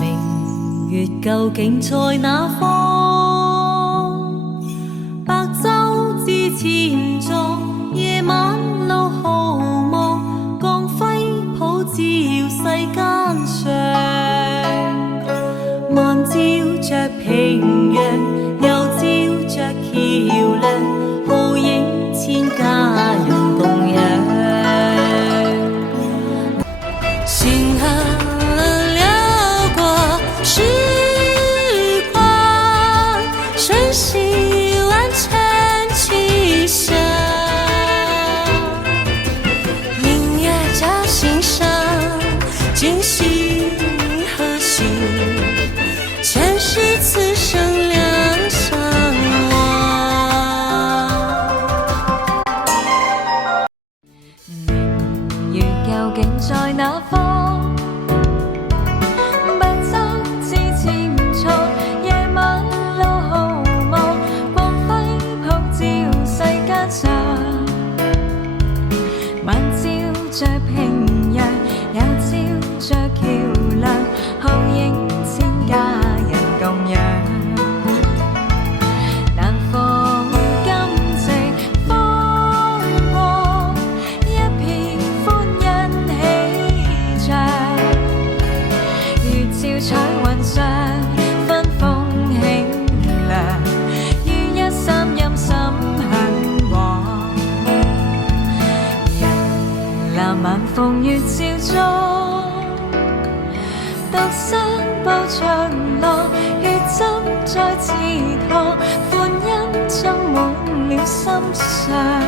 明月究竟在哪方？白晝自前座，夜晚路毫無，光輝普照世間上。漫照着平洋，又照着橋梁，浩映千家人共仰。星河辽過時光，瞬息萬千氣象。明月照心上，今夕何夕？前世此生兩相望。明月究竟在哪方？晚照着平洋，也照着橋梁，浩映千家人共仰。難逢今夕風過，一片歡欣喜暢。月照彩雲上，分風輕涼，於一三陰心向往。南晚風月照中，獨身步長廊，血針再刺痛，歡欣充滿了心上。